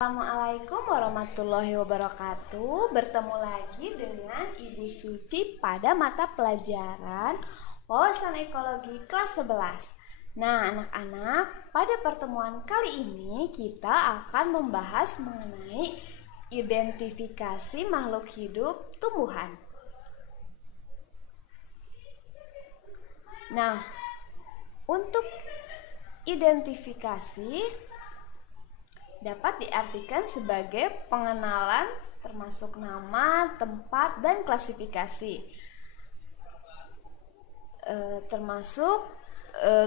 Assalamualaikum warahmatullahi wabarakatuh. Bertemu lagi dengan Ibu Suci pada mata pelajaran Wawasan Ekologi kelas 11. Nah, anak-anak, pada pertemuan kali ini kita akan membahas mengenai identifikasi makhluk hidup tumbuhan. Nah, untuk identifikasi dapat diartikan sebagai pengenalan termasuk nama, tempat, dan klasifikasi. Termasuk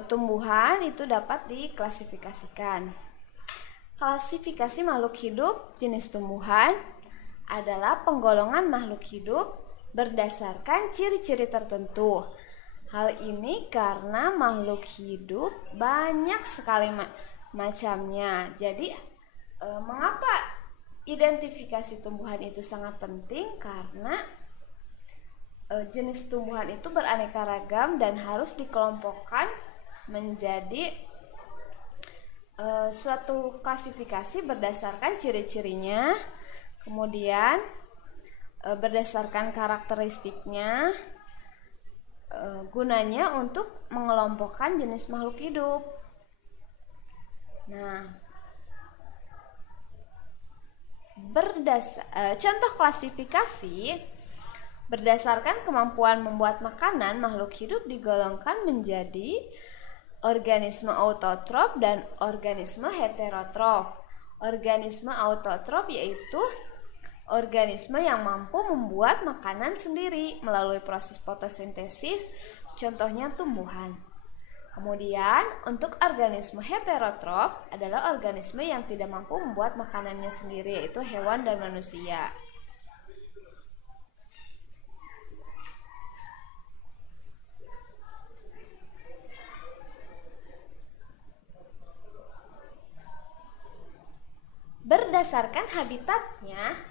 tumbuhan itu dapat diklasifikasikan. Klasifikasi makhluk hidup jenis tumbuhan adalah penggolongan makhluk hidup berdasarkan ciri-ciri tertentu. Hal ini karena makhluk hidup banyak sekali macamnya. Jadi mengapa identifikasi tumbuhan itu sangat penting? Karena jenis tumbuhan itu beraneka ragam dan harus dikelompokkan menjadi suatu klasifikasi berdasarkan ciri-cirinya, kemudian berdasarkan karakteristiknya, gunanya untuk mengelompokkan jenis makhluk hidup. Nah, contoh klasifikasi berdasarkan kemampuan membuat makanan, makhluk hidup digolongkan menjadi organisme autotrof dan organisme heterotrof. Organisme autotrof yaitu organisme yang mampu membuat makanan sendiri melalui proses fotosintesis, contohnya tumbuhan. Kemudian, untuk organisme heterotrof adalah organisme yang tidak mampu membuat makanannya sendiri, yaitu hewan dan manusia. Berdasarkan habitatnya,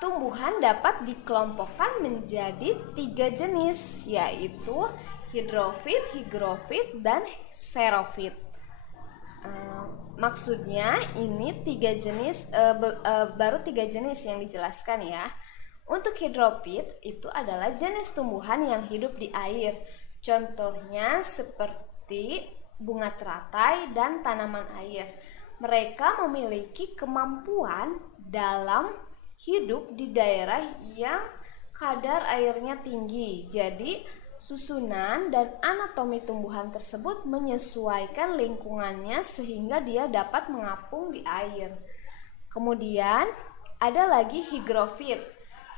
tumbuhan dapat dikelompokkan menjadi 3 jenis, yaitu hidrofit, higrofit, dan xerofit. Maksudnya ini 3 jenis, baru 3 jenis yang dijelaskan ya. Untuk hidrofit itu adalah jenis tumbuhan yang hidup di air. Contohnya seperti bunga teratai dan tanaman air. Mereka memiliki kemampuan dalam hidup di daerah yang kadar airnya tinggi. Jadi susunan dan anatomi tumbuhan tersebut menyesuaikan lingkungannya sehingga dia dapat mengapung di air. Kemudian ada lagi higrofit.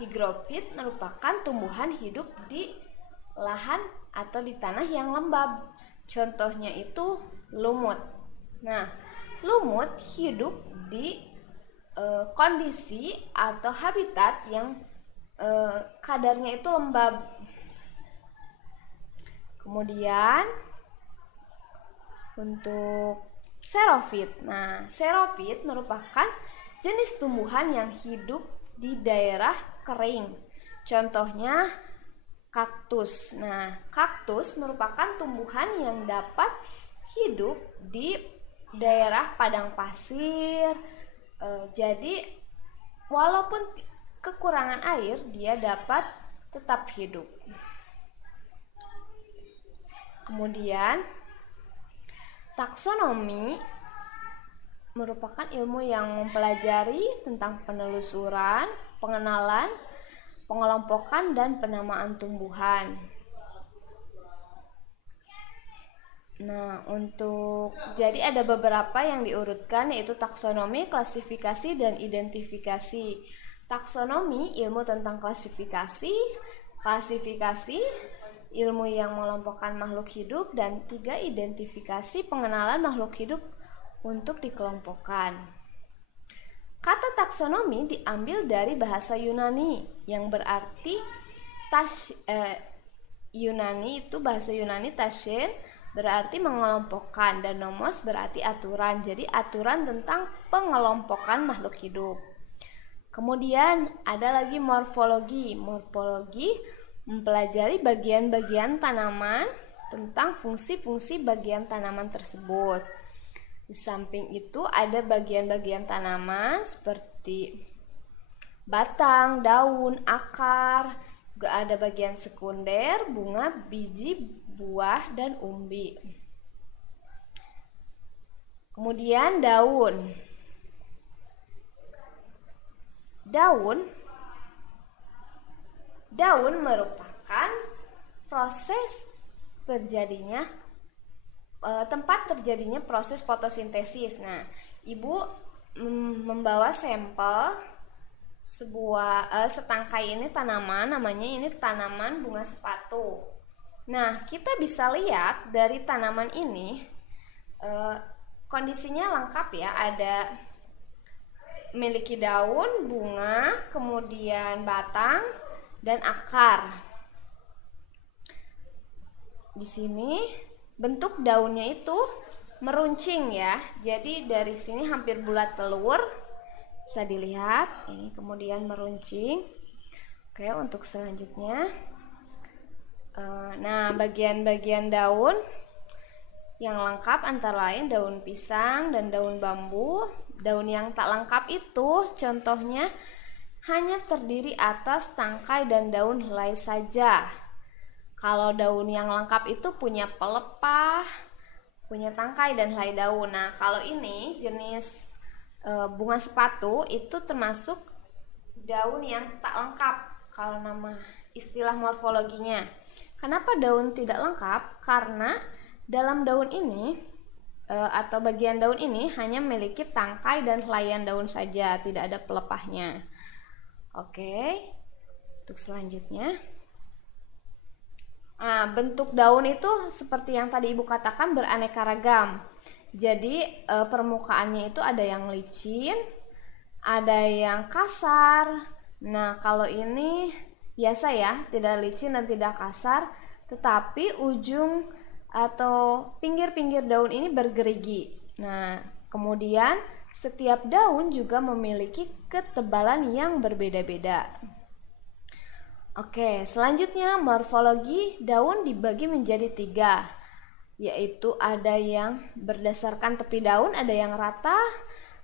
Higrofit merupakan tumbuhan hidup di lahan atau di tanah yang lembab. Contohnya itu lumut. Nah, lumut hidup di kondisi atau habitat yang kadarnya itu lembab. Kemudian untuk xerofit. Nah, xerofit merupakan jenis tumbuhan yang hidup di daerah kering. Contohnya kaktus. Nah, kaktus merupakan tumbuhan yang dapat hidup di daerah padang pasir. Jadi walaupun kekurangan air, dia dapat tetap hidup. Kemudian taksonomi merupakan ilmu yang mempelajari tentang penelusuran, pengenalan, pengelompokan, dan penamaan tumbuhan. Nah, jadi ada beberapa yang diurutkan, yaitu taksonomi, klasifikasi, dan identifikasi. Taksonomi ilmu tentang klasifikasi, ilmu yang mengelompokkan makhluk hidup, dan 3 identifikasi pengenalan makhluk hidup untuk dikelompokkan. Kata taksonomi diambil dari bahasa Yunani yang berarti Yunani itu bahasa Yunani tashen berarti mengelompokkan dan nomos berarti aturan. Jadi aturan tentang pengelompokan makhluk hidup. Kemudian ada lagi morfologi. Morfologi mempelajari bagian-bagian tanaman, tentang fungsi-fungsi bagian tanaman tersebut. Di samping itu ada bagian-bagian tanaman seperti batang, daun, akar, juga ada bagian sekunder, bunga, biji, buah, dan umbi. Kemudian daun. Daun merupakan proses terjadinya tempat terjadinya proses fotosintesis. Nah, Ibu membawa sampel setangkai ini tanaman, namanya ini tanaman bunga sepatu. Nah, kita bisa lihat dari tanaman ini kondisinya lengkap ya, ada memiliki daun, bunga, kemudian batang, dan akar. Di sini bentuk daunnya itu meruncing ya. Jadi dari sini hampir bulat telur. Bisa dilihat, ini kemudian meruncing. Oke, untuk selanjutnya. Nah, bagian-bagian daun yang lengkap antara lain daun pisang dan daun bambu. Daun yang tak lengkap itu contohnya hanya terdiri atas tangkai dan daun helai saja. Kalau daun yang lengkap itu punya pelepah, punya tangkai dan helai daun. Nah, kalau ini jenis bunga sepatu itu termasuk daun yang tak lengkap kalau nama istilah morfologinya. Kenapa daun tidak lengkap? Karena dalam daun ini atau bagian daun ini hanya memiliki tangkai dan helaian daun saja, tidak ada pelepahnya. Oke, untuk selanjutnya. Nah, bentuk daun itu seperti yang tadi Ibu katakan beraneka ragam. Jadi permukaannya itu ada yang licin, ada yang kasar. Nah, kalau ini biasa ya, tidak licin dan tidak kasar, tetapi ujung atau pinggir-pinggir daun ini bergerigi. Nah, kemudian setiap daun juga memiliki ketebalan yang berbeda-beda. Oke, selanjutnya morfologi daun dibagi menjadi 3, yaitu ada yang berdasarkan tepi daun, ada yang rata,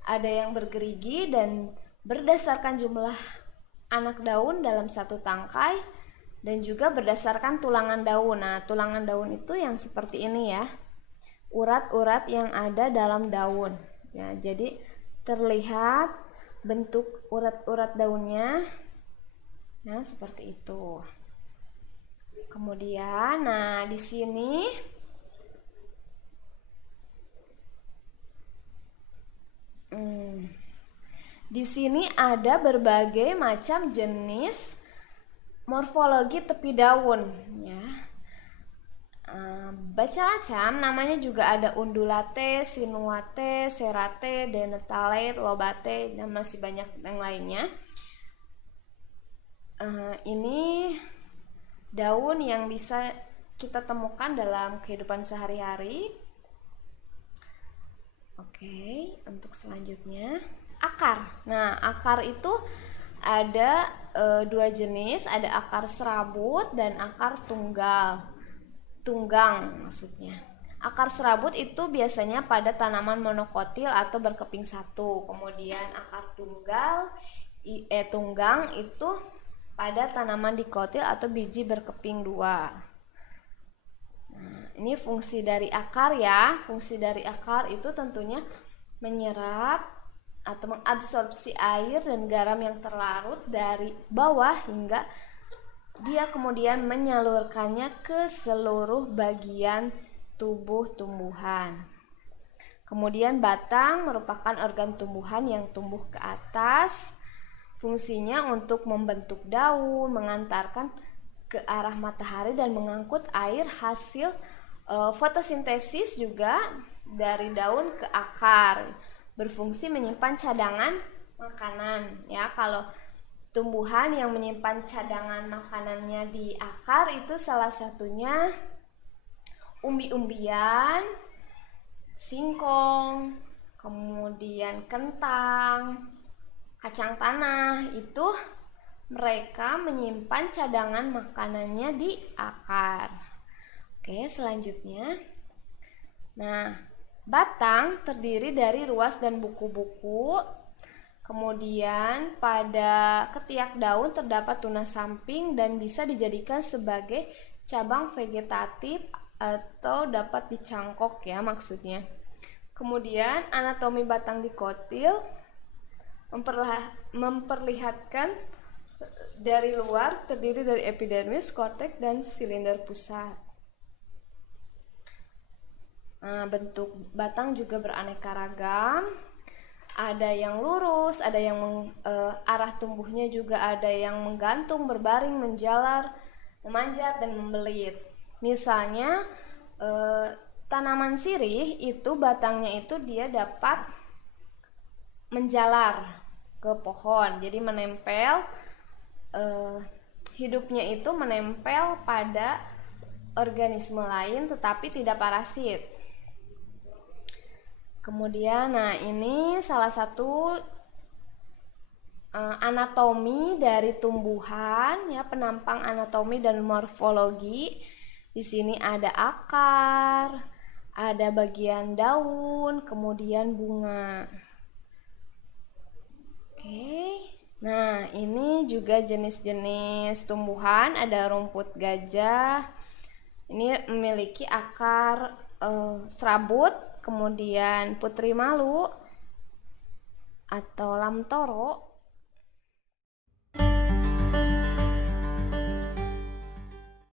ada yang bergerigi, dan berdasarkan jumlah anak daun dalam satu tangkai, dan juga berdasarkan tulangan daun. Nah, tulangan daun itu yang seperti ini ya, urat-urat yang ada dalam daun. Ya, jadi terlihat bentuk urat-urat daunnya. Nah, seperti itu. Kemudian, nah di sini ada berbagai macam jenis morfologi tepi daun ya. Macam-macam, namanya juga ada undulate, sinuate, serate, dentelate, lobate, dan masih banyak yang lainnya. Ini daun yang bisa kita temukan dalam kehidupan sehari-hari. Oke, untuk selanjutnya akar. Nah, akar itu ada 2 jenis, ada akar serabut dan akar tunggang maksudnya. Akar serabut itu biasanya pada tanaman monokotil atau berkeping satu. Kemudian akar tunggang itu pada tanaman dikotil atau biji berkeping 2. Nah, ini fungsi dari akar ya. Fungsi dari akar itu tentunya menyerap atau mengabsorpsi air dan garam yang terlarut dari bawah hingga dia kemudian menyalurkannya ke seluruh bagian tubuh tumbuhan. Kemudian batang merupakan organ tumbuhan yang tumbuh ke atas. Fungsinya untuk membentuk daun, mengantarkan ke arah matahari dan mengangkut air hasil fotosintesis juga dari daun ke akar. Berfungsi menyimpan cadangan makanan ya. Kalau tumbuhan yang menyimpan cadangan makanannya di akar itu salah satunya umbi-umbian, singkong, kemudian kentang, kacang tanah. Itu mereka menyimpan cadangan makanannya di akar. Oke, selanjutnya. Nah, Batang terdiri dari ruas dan buku-buku. Kemudian pada ketiak daun terdapat tunas samping dan bisa dijadikan sebagai cabang vegetatif atau dapat dicangkok ya maksudnya. Kemudian anatomi batang dikotil memperlihatkan dari luar terdiri dari epidermis, korteks, dan silinder pusat. Nah, bentuk batang juga beraneka ragam. Ada yang lurus, ada yang arah tumbuhnya juga ada yang menggantung, berbaring, menjalar, memanjat, dan membelit. Misalnya tanaman sirih itu batangnya itu dia dapat menjalar ke pohon, jadi menempel, hidupnya itu menempel pada organisme lain tetapi tidak parasit. Kemudian, nah ini salah satu anatomi dari tumbuhan ya, penampang anatomi dan morfologi. Di sini ada akar, ada bagian daun, kemudian bunga. Oke. Nah, ini juga jenis-jenis tumbuhan, ada rumput gajah. Ini memiliki akar serabut. Kemudian putri malu atau lamtoro